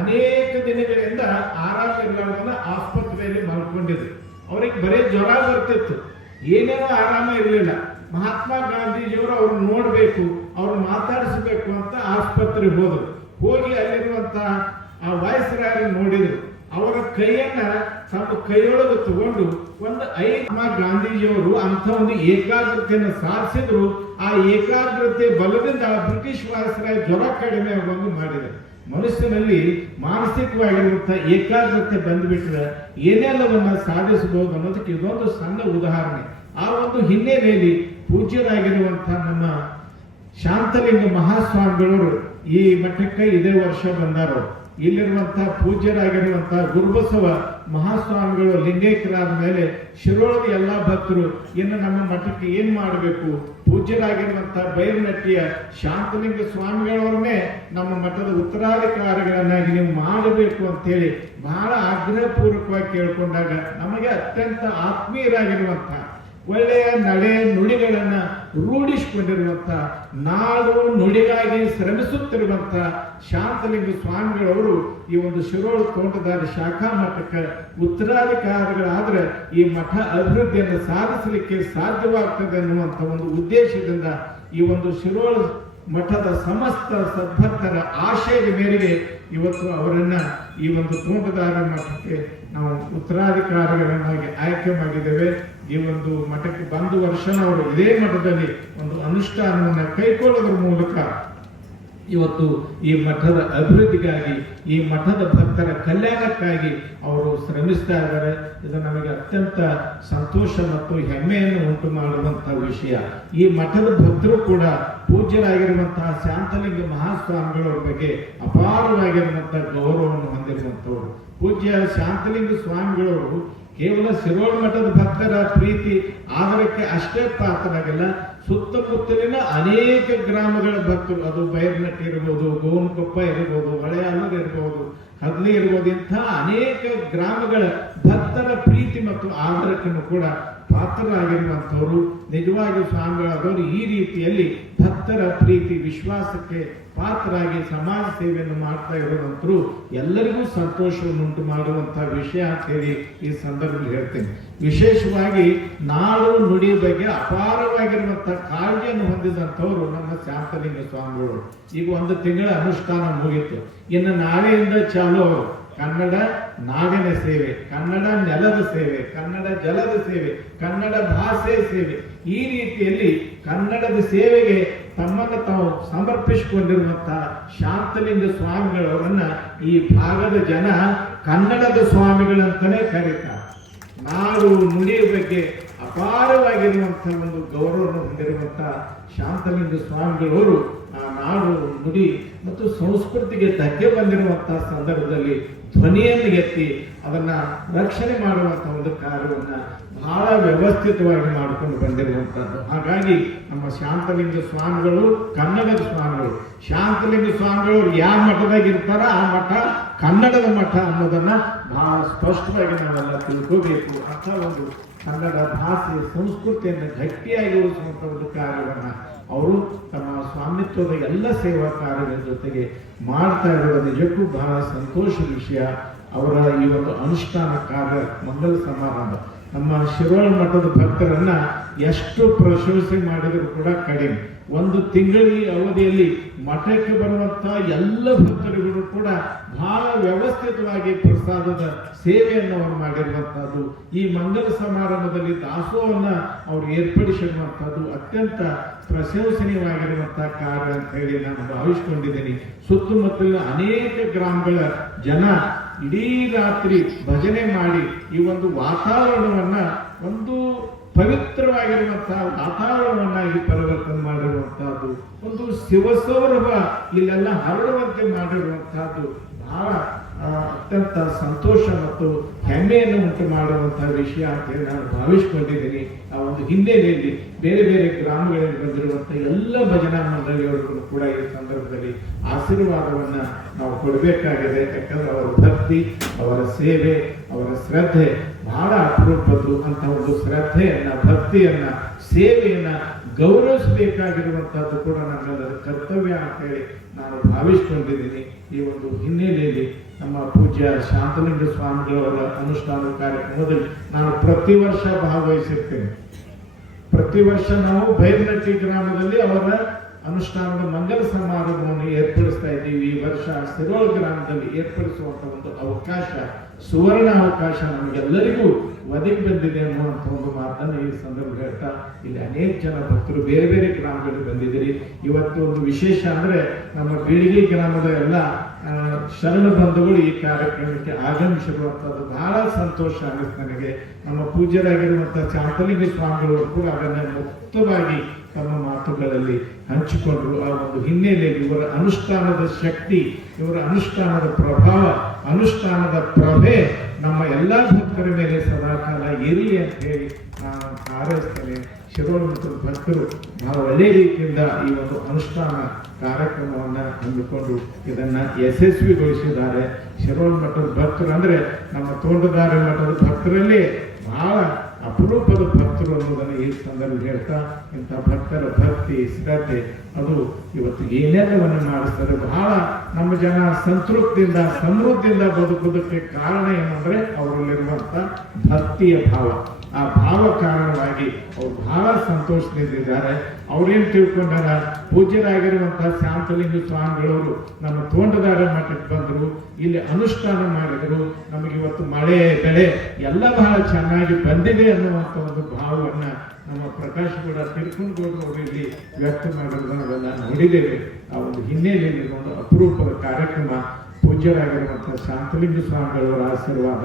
ಅನೇಕ ದಿನಗಳಿಂದ ಆರಾಮ ಇರಲಾರ್ದನ್ನ ಆಸ್ಪತ್ರೆಯಲ್ಲಿ ಮಲ್ಕೊಂಡಿದ್ರು. ಅವ್ರಿಗೆ ಬರೀ ಜ್ವರ ಬರ್ತಿತ್ತು. ಏನೇನೋ ಆರಾಮ ಇರಲಿಲ್ಲ. ಮಹಾತ್ಮ ಗಾಂಧೀಜಿಯವರು ಅವ್ರನ್ನ ನೋಡಬೇಕು ಅವ್ರು ಮಾತಾಡಿಸ್ಬೇಕು ಅಂತ ಆಸ್ಪತ್ರೆಗೆ ಹೋದರು. ಹೋಗಿ ಅಲ್ಲಿರುವಂತಹ ಆ ವಯಸ್ಸರಾಗಿ ನೋಡಿದ್ರು. ಅವರ ಕೈಯನ್ನ ತಮ್ಮ ಕೈಯೊಳಗೆ ತಗೊಂಡು ಒಂದು ಐದು ಗಾಂಧೀಜಿಯವರು ಅಂತ ಒಂದು ಏಕಾಗ್ರತೆಯನ್ನು ಸಾಧಿಸಿದ್ರು ಆ ಏಕಾಗ್ರತೆ ಬಲದಿಂದ ಬ್ರಿಟಿಷ್ ವಾಯಸರಾಯ ಜ್ವರ ಕಡಿಮೆ ಆಗುವಂಗೆ ಮಾಡಿದರು. ಮನುಷ್ಯನಲ್ಲಿ ಮಾನಸಿಕವಾಗಿರುವಂತಹ ಏಕಾಗ್ರತೆ ಬಂದ್ಬಿಟ್ರೆ ಏನೆಲ್ಲವನ್ನ ಸಾಧಿಸಬಹುದು ಅನ್ನೋದಕ್ಕೆ ಇದೊಂದು ಸಣ್ಣ ಉದಾಹರಣೆ. ಆ ಒಂದು ಹಿನ್ನೆಲೆಯಲ್ಲಿ ಪೂಜ್ಯರಾಗಿರುವಂತಹ ನಮ್ಮ ಶಾಂತಲಿಂಗ ಮಹಾಸ್ವಾಮಿಗಳವರು ಈ ಮಠಕ್ಕೆ ಇದೇ ವರ್ಷ ಬಂದಾರು. ಇಲ್ಲಿರುವಂತಹ ಪೂಜ್ಯರಾಗಿರುವಂತಹ ಗುರುಬಸವ ಮಹಾಸ್ವಾಮಿಗಳು ಲಿಂಗೈಕ್ಯರಾದ ಮೇಲೆ ಶಿರೋಳದ ಎಲ್ಲ ಭಕ್ತರು ಇನ್ನು ನಮ್ಮ ಮಠಕ್ಕೆ ಏನು ಮಾಡಬೇಕು? ಪೂಜ್ಯರಾಗಿರುವಂತಹ ಬೈರನಟ್ಟಿಯ ಶಾಂತಲಿಂಗ ಸ್ವಾಮಿಗಳವ್ರನ್ನೇ ನಮ್ಮ ಮಠದ ಉತ್ತರಾಧಿಕಾರಿಗಳನ್ನಾಗಿ ನೀವು ಮಾಡಬೇಕು ಅಂತೇಳಿ ಬಹಳ ಆಗ್ರಹಪೂರ್ವಕವಾಗಿ ಕೇಳ್ಕೊಂಡಾಗ ನಮಗೆ ಅತ್ಯಂತ ಆತ್ಮೀಯರಾಗಿರುವಂತಹ ಒಳ್ಳೆಯ ನಡೆ ನುಡಿಗಳನ್ನ ರೂಢಿಸಿಕೊಂಡಿರುವಂತ ನಾಡು ನುಡಿಗಾಗಿ ಶ್ರಮಿಸುತ್ತಿರುವಂತ ಶಾಂತಲಿಂಗ ಸ್ವಾಮಿಗಳವರು ಈ ಒಂದು ಶಿರೋಳು ತೋಟದಾರಿ ಶಾಖಾ ಮಠಕ್ಕೆ ಉತ್ತರಾಧಿಕಾರಿಗಳಾದರೆ ಈ ಮಠ ಅಭಿವೃದ್ಧಿಯನ್ನು ಸಾಧಿಸಲಿಕ್ಕೆ ಸಾಧ್ಯವಾಗ್ತದೆ ಅನ್ನುವಂಥ ಒಂದು ಉದ್ದೇಶದಿಂದ ಈ ಒಂದು ಶಿರೋಳು ಮಠದ ಸಮಸ್ತ ಸದ್ಭಕ್ತರ ಆಶಯದ ಮೇರೆಗೆ ಇವತ್ತು ಅವರನ್ನ ಈ ಒಂದು ತೋಟದಾರ ಮಠಕ್ಕೆ ನಾವು ಉತ್ತರಾಧಿಕಾರಿಗಳನ್ನಾಗಿ ಆಯ್ಕೆ ಮಾಡಿದ್ದೇವೆ. ಈ ಒಂದು ಮಠಕ್ಕೆ ಬಂದು ವರ್ಷ ಅವರು ಇದೇ ಮಠದಲ್ಲಿ ಒಂದು ಅನುಷ್ಠಾನವನ್ನು ಕೈಗೊಳ್ಳೋದ್ರ ಮೂಲಕ ಇವತ್ತು ಈ ಮಠದ ಅಭಿವೃದ್ಧಿಗಾಗಿ, ಈ ಮಠದ ಭಕ್ತರ ಕಲ್ಯಾಣಕ್ಕಾಗಿ ಅವರು ಶ್ರಮಿಸ್ತಾ ಇದ್ದಾರೆ. ಇದು ನಮಗೆ ಅತ್ಯಂತ ಸಂತೋಷ ಮತ್ತು ಹೆಮ್ಮೆಯನ್ನು ಉಂಟು ಮಾಡುವಂತಹ ವಿಷಯ. ಈ ಮಠದ ಭಕ್ತರು ಕೂಡ ಪೂಜ್ಯರಾಗಿರುವಂತಹ ಶಾಂತಲಿಂಗ ಮಹಾಸ್ವಾಮಿಗಳವ್ರ ಬಗ್ಗೆ ಅಪಾರವಾಗಿರುವಂತಹ ಗೌರವವನ್ನು ಹೊಂದಿರುವಂತವರು. ಪೂಜ್ಯ ಶಾಂತಲಿಂಗ ಸ್ವಾಮಿಗಳವರು ಕೇವಲ ಶಿರೋಳ ಮಠದ ಭಕ್ತರ ಪ್ರೀತಿ, ಆದರಕ್ಕೆ ಅಷ್ಟೇ ಪಾತ್ರರಾಗಿಲ್ಲ. ಸುತ್ತಮುತ್ತಲಿನ ಅನೇಕ ಗ್ರಾಮಗಳ ಭಕ್ತರು, ಅದು ಬೈರ್ನಟ್ಟಿ ಇರ್ಬೋದು, ಗೋವನಕೊಪ್ಪ ಇರ್ಬೋದು ಹೊಳೆಯಾಲೂರು ಇರ್ಬೋದು ಹದ್ಲಿ ಇರ್ಬೋದು, ಇಂಥ ಅನೇಕ ಗ್ರಾಮಗಳ ಭಕ್ತರ ಪ್ರೀತಿ ಮತ್ತು ಆದರಕ್ಕನ್ನು ಕೂಡ ಪಾತ್ರರಾಗಿರುವಂಥವರು, ನಿಜವಾಗಿ ಸ್ವಾಮಿಗಳಾದವರು ಈ ರೀತಿಯಲ್ಲಿ ಭಕ್ತರ ಪ್ರೀತಿ, ವಿಶ್ವಾಸಕ್ಕೆ ಪಾತ್ರರಾಗಿ ಸಮಾಜ ಸೇವೆಯನ್ನು ಮಾಡ್ತಾ ಇರುವಂತರು ಎಲ್ಲರಿಗೂ ಸಂತೋಷವನ್ನುಂಟು ಮಾಡುವಂಥ ವಿಷಯ ಅಂತ ಹೇಳಿ ಈ ಸಂದರ್ಭದಲ್ಲಿ ಹೇಳ್ತೇನೆ. ವಿಶೇಷವಾಗಿ ನಾಡು ನುಡಿ ಬಗ್ಗೆ ಅಪಾರವಾಗಿರುವಂತಹ ಕಾಳಜಿಯನ್ನು ಹೊಂದಿದಂಥವರು ನಮ್ಮ ಶಾಂತಲಿಂಗ ಸ್ವಾಮಿಗಳು. ಈಗ ಒಂದು ತಿಂಗಳ ಅನುಷ್ಠಾನ ಮುಗಿತು. ಇನ್ನು ನಾಳೆಯಿಂದ ಚಾಲು ಅವರು. ಕನ್ನಡ ನಾಡಿನ ಸೇವೆ, ಕನ್ನಡ ನೆಲದ ಸೇವೆ, ಕನ್ನಡ ಜಲದ ಸೇವೆ, ಕನ್ನಡ ಭಾಷೆ ಸೇವೆ. ಈ ರೀತಿಯಲ್ಲಿ ಕನ್ನಡದ ಸೇವೆಗೆ ತಮ್ಮನ್ನು ತಾವು ಸಮರ್ಪಿಸಿಕೊಂಡಿರುವಂತಹ ಶಾಂತಲಿಂಗ ಸ್ವಾಮಿಗಳವರನ್ನ ಈ ಭಾಗದ ಜನ ಕನ್ನಡದ ಸ್ವಾಮಿಗಳಂತಾನೆ ಕರೀತಾರೆ. ನಾಡು ನುಡಿಯ ಬಗ್ಗೆ ಅಪಾರವಾಗಿರುವಂತಹ ಒಂದು ಗೌರವವನ್ನು ಹೊಂದಿರುವಂತಹ ಶಾಂತಲಿಂಗ ಸ್ವಾಮಿಗಳವರು ನಾಡು ನುಡಿ ಮತ್ತು ಸಂಸ್ಕೃತಿಗೆ ಧಕ್ಕೆ ಬಂದಿರುವಂತಹ ಸಂದರ್ಭದಲ್ಲಿ ಧ್ವನಿಯನ್ನು ಎತ್ತಿ ಅದನ್ನ ರಕ್ಷಣೆ ಮಾಡುವಂತಹ ಒಂದು ಕಾರ್ಯವನ್ನ ಬಹಳ ವ್ಯವಸ್ಥಿತವಾಗಿ ಮಾಡಿಕೊಂಡು ಬಂದಿರುವಂತಹದ್ದು ಹಾಗಾಗಿ ನಮ್ಮ ಶಾಂತಲಿಂಗ ಸ್ವಾಮಿಗಳು, ಕನ್ನಡದ ಸ್ವಾಮಿಗಳು, ಶಾಂತಲಿಂಗ ಸ್ವಾಮಿಗಳು ಯಾವ ಮಠದಾಗ ಇರ್ತಾರ ಆ ಮಠ ಕನ್ನಡದ ಮಠ ಅನ್ನೋದನ್ನ ಬಹಳ ಸ್ಪಷ್ಟವಾಗಿ ನಾವೆಲ್ಲ ತಿಳ್ಕೋಬೇಕು. ಅಂತ ಒಂದು ಕನ್ನಡ ಭಾಷೆ, ಸಂಸ್ಕೃತಿಯನ್ನು ಗಟ್ಟಿಯಾಗಿ ಒಂದು ಕಾರ್ಯವನ್ನ ಅವರು ತನ್ನ ಸ್ವಾಮಿತ್ವದ ಎಲ್ಲ ಸೇವಾ ಕಾರ್ಯಗಳ ಜೊತೆಗೆ ಮಾಡ್ತಾ ಇರುವ ನಿಜಕ್ಕೂ ಬಹಳ ಸಂತೋಷದ ವಿಷಯ ಅವರ ಈ ಒಂದು ಅನುಷ್ಠಾನ ಕಾರ್ಯ, ಮಂಗಲ ಸಮಾರಂಭ. ನಮ್ಮ ಶಿರೋಳ ಮಠದ ಭಕ್ತರನ್ನ ಎಷ್ಟು ಪ್ರಶಂಸೆ ಮಾಡಿದರೂ ಕೂಡ ಕಡಿಮೆ. ಒಂದು ತಿಂಗಳ ಅವಧಿಯಲ್ಲಿ ಮಠಕ್ಕೆ ಬರುವಂತ ಎಲ್ಲ ಭಕ್ತರುಗಳು ಕೂಡ ಬಹಳ ವ್ಯವಸ್ಥಿತವಾಗಿ ಪ್ರಸಾದದ ಸೇವೆಯನ್ನು ಅವರು ಮಾಡಿರುವಂತಹದ್ದು. ಈ ಮಂಗಲ ಸಮಾರಂಭದಲ್ಲಿ ದಾಸೋಹವನ್ನು ಅವರು ಏರ್ಪಡಿಸಿರುವಂತಹದ್ದು ಅತ್ಯಂತ ಪ್ರಶಂಸನೀಯವಾಗಿರುವಂತಹ ಕಾರ್ಯ ಅಂತ ಹೇಳಿ ನಾನು ಭಾವಿಸ್ಕೊಂಡಿದ್ದೀನಿ. ಸುತ್ತಮುತ್ತಲಿನ ಅನೇಕ ಗ್ರಾಮಗಳ ಜನ ಇಡೀ ರಾತ್ರಿ ಭಜನೆ ಮಾಡಿ ಈ ಒಂದು ವಾತಾವರಣವನ್ನ ಒಂದು ಪವಿತ್ರವಾಗಿರುವಂತಹ ವಾತಾವರಣವನ್ನಾಗಿ ಪರಿವರ್ತನೆ ಮಾಡಿರುವಂತಹದ್ದು, ಒಂದು ಶಿವಸೌರಭ ಇಲ್ಲೆಲ್ಲ ಹರಡುವಂತೆ ಮಾಡಿರುವಂತಹದ್ದು ಬಹಳ ಅತ್ಯಂತ ಸಂತೋಷ ಮತ್ತು ಹೆಮ್ಮೆಯನ್ನು ಉಂಟು ಮಾಡುವಂತಹ ವಿಷಯ ಅಂತ ಹೇಳಿ ನಾನು ಭಾವಿಸ್ಕೊಂಡಿದ್ದೀನಿ. ಆ ಒಂದು ಹಿನ್ನೆಲೆಯಲ್ಲಿ ಬೇರೆ ಬೇರೆ ಗ್ರಾಮಗಳಲ್ಲಿ ಬಂದಿರುವಂತಹ ಎಲ್ಲ ಭಜನಾ ಮಂಡಳಿಯವರು ಕೂಡ ಈ ಸಂದರ್ಭದಲ್ಲಿ ಆಶೀರ್ವಾದವನ್ನ ನಾವು ಕೊಡಬೇಕಾಗಿದೆ. ಯಾಕಂದ್ರೆ ಅವರ ಭಕ್ತಿ, ಅವರ ಸೇವೆ, ಅವರ ಶ್ರದ್ಧೆ ಬಹಳ ಅಪರೂಪದ್ದು ಅಂತ ಒಂದು ಶ್ರದ್ಧೆಯನ್ನ, ಭಕ್ತಿಯನ್ನ, ಸೇವೆಯನ್ನ ಗೌರವಿಸಬೇಕಾಗಿರುವಂತಹದ್ದು ಕೂಡ ನಮ್ಮೆಲ್ಲರ ಕರ್ತವ್ಯ ಅಂತ ಹೇಳಿ ನಾನು ಭಾವಿಸ್ಕೊಂಡಿದ್ದೀನಿ. ಈ ಒಂದು ಹಿನ್ನೆಲೆಯಲ್ಲಿ ನಮ್ಮ ಪೂಜ್ಯ ಶಾಂತಲಿಂಗ ಸ್ವಾಮಿಗಳವರ ಅನುಷ್ಠಾನ ಕಾರ್ಯಕ್ರಮದಲ್ಲಿ ನಾನು ಪ್ರತಿ ವರ್ಷ ಭಾಗವಹಿಸಿರ್ತೇನೆ. ಪ್ರತಿ ವರ್ಷ ನಾವು ಭೈರನಟ್ಟಿ ಗ್ರಾಮದಲ್ಲಿ ಅವರ ಅನುಷ್ಠಾನದ ಮಂಗಲ ಸಮಾರಂಭವನ್ನು ಏರ್ಪಡಿಸ್ತಾ ಇದ್ದೀವಿ. ಈ ವರ್ಷ ಸಿರೋಳ ಗ್ರಾಮದಲ್ಲಿ ಏರ್ಪಡಿಸುವಂತ ಒಂದು ಅವಕಾಶ, ಸುವರ್ಣ ಅವಕಾಶ ನಮಗೆಲ್ಲರಿಗೂ ಒದಗಿ ಬಂದಿದೆ ಅನ್ನುವಂಥ ಒಂದು ಮಾತನ್ನು ಈ ಸಂದರ್ಭ ಹೇಳ್ತಾ ಇಲ್ಲಿ ಅನೇಕ ಜನ ಭಕ್ತರು ಬೇರೆ ಬೇರೆ ಗ್ರಾಮಗಳಿಗೆ ಬಂದಿದ್ದೀರಿ. ಇವತ್ತು ಒಂದು ವಿಶೇಷ ಅಂದ್ರೆ ನಮ್ಮ ಬೀಳಿಗೆ ಗ್ರಾಮದ ಎಲ್ಲ ಶರಣ ಬಂಧುಗಳು ಈ ಕಾರ್ಯಕ್ರಮಕ್ಕೆ ಆಗಮಿಸಿರುವಂಥದ್ದು ಬಹಳ ಸಂತೋಷ ಆಗುತ್ತೆ ನನಗೆ. ನಮ್ಮ ಪೂಜ್ಯರಾಗಿರುವಂಥ ಚಾಂತಲಿಂಗ ಸ್ವಾಮಿಗಳು ಕೂಡ ಅದನ್ನು ಮುಕ್ತವಾಗಿ ತಮ್ಮ ಮಾತುಗಳಲ್ಲಿ ಹಂಚಿಕೊಂಡರು. ಆ ಒಂದು ಹಿನ್ನೆಲೆಯಲ್ಲಿ ಇವರ ಅನುಷ್ಠಾನದ ಶಕ್ತಿ, ಇವರ ಅನುಷ್ಠಾನದ ಪ್ರಭಾವ, ಅನುಷ್ಠಾನದ ಪ್ರಭೆ ನಮ್ಮ ಎಲ್ಲ ಭಕ್ತರ ಮೇಲೆ ಸದಾಕಾಲ ಇರಲಿ ಅಂತ ಹೇಳಿ ನಾನು ಹಾರೈಸ್ತೇನೆ. ಶಿರೋಮಂತ್ರ ಭಕ್ತರು ನಾವು ಒಳ್ಳೆಯ ರೀತಿಯಿಂದ ಈ ಒಂದು ಅನುಷ್ಠಾನ ಕಾರ್ಯಕ್ರಮವನ್ನು ಹಮ್ಮಿಕೊಂಡು ಇದನ್ನ ಯಶಸ್ವಿಗೊಳಿಸಿದ್ದಾರೆ. ಶಿರೋಳ ಮಠದ ಭಕ್ತರು ಅಂದರೆ ನಮ್ಮ ತೋಂಟದಾರ ಮಠದ ಭಕ್ತರಲ್ಲಿ ಭಾಳ ಅಪರೂಪದ ಅನ್ನೋದನ್ನು ಈ ಸಂದರ್ಭ ಹೇಳ್ತಾ, ಇಂಥ ಭಕ್ತರ ಭಕ್ತಿ, ಶ್ರದ್ಧೆ, ಅದು ಇವತ್ತು ಏನೆಲ್ಲವನ್ನು ಮಾಡಿಸ್ತಾರೆ, ಬಹಳ ನಮ್ಮ ಜನ ಸಂತೃಪ್ತಿಯಿಂದ, ಸಮೃದ್ಧಿಯಿಂದ ಬದುಕುವುದಕ್ಕೆ ಕಾರಣ ಏನಂದ್ರೆ ಅವರಲ್ಲಿರುವಂತ ಭಕ್ತಿಯ ಭಾವ. ಆ ಭಾವ ಕಾರಣವಾಗಿ ಅವ್ರು ಬಹಳ ಸಂತೋಷದಿಂದಿದ್ದಾರೆ ಅವ್ರೇನ್ ತಿಳ್ಕೊಂಡಾರ ಪೂಜ್ಯರಾಗಿರುವಂತಹ ಶಾಂತಲಿಂಗ ಸ್ವಾಮಿಗಳವರು ನಮ್ಮ ತೋಂಟದಾರ ಮಠಕ್ಕೆ ಬಂದರು, ಇಲ್ಲಿ ಅನುಷ್ಠಾನ ಮಾಡಿದರು ನಮಗೆ ಇವತ್ತು ಮಳೆ, ಬೆಳೆ ಎಲ್ಲ ಬಹಳ ಚೆನ್ನಾಗಿ ಬಂದಿದೆ ಅನ್ನುವಂಥ ಒಂದು ಭಾವವನ್ನ ನಮ್ಮ ಪ್ರಕಾಶ್ ಕೂಡ ಇಲ್ಲಿ ವ್ಯಕ್ತ ಮಾಡೋದನ್ನು ನಾವೆಲ್ಲ ನೋಡಿದ್ದೇವೆ. ಆ ಒಂದು ಹಿನ್ನೆಲೆಯಲ್ಲಿ ಒಂದು ಅಪರೂಪದ ಕಾರ್ಯಕ್ರಮ ಪೂಜ್ಯರಾಗಿರುವಂಥ ಶಾಂತಲಿಂಗ ಸ್ವಾಮಿಗಳವರ ಆಶೀರ್ವಾದ,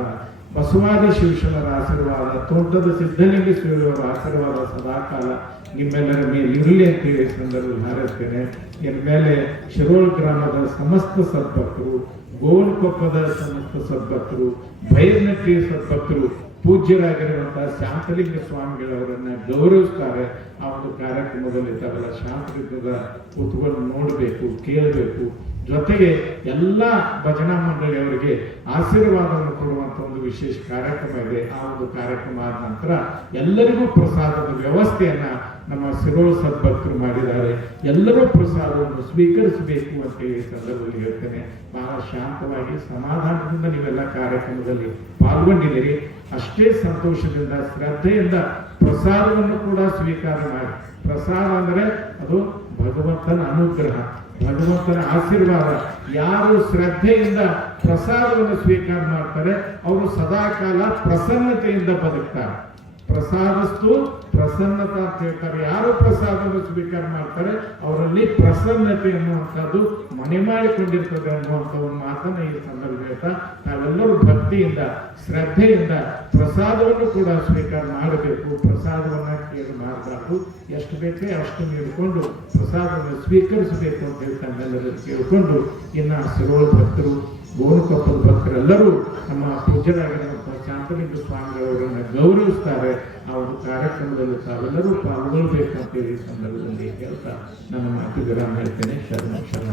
ಬಸವಾದಿ ಶಿವಶನರ ಆಶೀರ್ವಾದ, ತೋಟದ ಸಿದ್ಧಲಿಂಗ ಶಿವರವರ ಆಶೀರ್ವಾದ ಸದಾಕಾಲ ನಿಮ್ಮೆಲ್ಲರ ಮೇಲೆ ಇರಲಿ ಅಂತೇಳಿ ಸಂದರ್ಭದಲ್ಲಿ ಹಾರೈಸ್ತೇನೆ. ಮೇಲೆ ಶಿರೋಳ್ ಗ್ರಾಮದ ಸಮಸ್ತ ಸದ್ಭಕ್ತರು, ಗೋಲ್ಕೊಪ್ಪದ ಸಮಸ್ತ ಸದ್ಭಕ್ತರು ಭೈರನಕ್ಕೆ ಸದ್ಭಕ್ತರು ಪೂಜ್ಯರಾಗಿರುವಂತಹ ಶಾಂತಲಿಂಗ ಸ್ವಾಮಿಗಳವರನ್ನ ಗೌರವಿಸ್ತಾರೆ. ಆ ಒಂದು ಕಾರ್ಯಕ್ರಮದಲ್ಲಿ ತಾವೆಲ್ಲ ಶಾಂತಲಿಂಗದ ಕೂತ್ಕೊಂಡು ನೋಡಬೇಕು, ಕೇಳಬೇಕು. ಜೊತೆಗೆ ಎಲ್ಲ ಭಜನಾ ಮಂಡಳಿಯವರಿಗೆ ಆಶೀರ್ವಾದವನ್ನು ಕೊಡುವಂತ ಒಂದು ವಿಶೇಷ ಕಾರ್ಯಕ್ರಮ ಇದೆ. ಆ ಒಂದು ಕಾರ್ಯಕ್ರಮ ಆದ ನಂತರ ಎಲ್ಲರಿಗೂ ಪ್ರಸಾದದ ವ್ಯವಸ್ಥೆಯನ್ನ ನಮ್ಮ ಸಿರೋ ಸದ್ಭಕ್ತರು ಮಾಡಿದ್ದಾರೆ. ಎಲ್ಲರೂ ಪ್ರಸಾದವನ್ನು ಸ್ವೀಕರಿಸಬೇಕು ಅಂತ ಈ ಸಂದರ್ಭದಲ್ಲಿ ಹೇಳ್ತೇನೆ. ಬಹಳ ಶಾಂತವಾಗಿ ಸಮಾಧಾನದಿಂದ ನೀವೆಲ್ಲ ಕಾರ್ಯಕ್ರಮದಲ್ಲಿ ಪಾಲ್ಗೊಂಡಿದ್ದೀರಿ. ಅಷ್ಟೇ ಸಂತೋಷದಿಂದ, ಶ್ರದ್ಧೆಯಿಂದ ಪ್ರಸಾದವನ್ನು ಕೂಡ ಸ್ವೀಕಾರ ಮಾಡಿ. ಪ್ರಸಾದ ಅಂದರೆ ಅದು ಭಗವಂತನ ಅನುಗ್ರಹ, ಭಗವಂತನ ಆಶೀರ್ವಾದ. ಯಾರು ಶ್ರದ್ಧೆಯಿಂದ ಪ್ರಸಾದವನ್ನು ಸ್ವೀಕಾರ ಮಾಡ್ತಾರೆ, ಅವರು ಸದಾಕಾಲ ಪ್ರಸನ್ನತೆಯಿಂದ ಬದುಕ್ತಾರೆ. ಪ್ರಸಾದಸ್ತು ಪ್ರಸನ್ನತ ಅಂತ ಹೇಳ್ತಾರೆ. ಯಾರು ಪ್ರಸಾದವನ್ನು ಸ್ವೀಕಾರ ಮಾಡ್ತಾರೆ? ಅವರಲ್ಲಿ ಪ್ರಸನ್ನತೆ ಅನ್ನುವಂಥದ್ದು ಮನೆ ಮಾಡಿಕೊಂಡಿರ್ತದೆ ಅನ್ನುವಂಥ ಒಂದು ಮಾತನ್ನ ಈ ಸಂದರ್ಭ ಹೇಳ್ತಾ ನಾವೆಲ್ಲರೂ ಭಕ್ತಿಯಿಂದ, ಶ್ರದ್ಧೆಯಿಂದ ಪ್ರಸಾದವನ್ನು ಕೂಡ ಸ್ವೀಕಾರ ಮಾಡಬೇಕು. ಪ್ರಸಾದವನ್ನು ಕೇಳಿ ಮಾಡಬಾರ್ದು. ಎಷ್ಟು ಬೇಕೇ ಅಷ್ಟು ನೀಡಿಕೊಂಡು ಪ್ರಸಾದವನ್ನು ಸ್ವೀಕರಿಸಬೇಕು ಅಂತ ಹೇಳ್ತಾ ತಮ್ಮೆಲ್ಲರೂ ಕೇಳಿಕೊಂಡು ಇನ್ನು ಸಿರೋಳ ಭಕ್ತರು ಗೋಣಕೊಪ್ಪದ ಭಕ್ತರೆಲ್ಲರೂ ನಮ್ಮ ಪೂಜ್ಯರಾಗಿರುವಂತಹ ಶಾಂತಲಿಂಗ ಸ್ವಾಮಿಗಳವರನ್ನು ಗೌರವಿಸ್ತಾರೆ. ಆ ಒಂದು ಕಾರ್ಯಕ್ರಮದಲ್ಲಿ ತಾವೆಲ್ಲರೂ ಪಾಲ್ಗೊಳ್ಬೇಕಂತೇಳಿ ಸಂದರ್ಭದಲ್ಲಿ ಹೇಳ್ತಾ ನನ್ನ ಮಾತು ವಿರಾಮ ಹೇಳ್ತೇನೆ. ಶರಣ ಶರಣ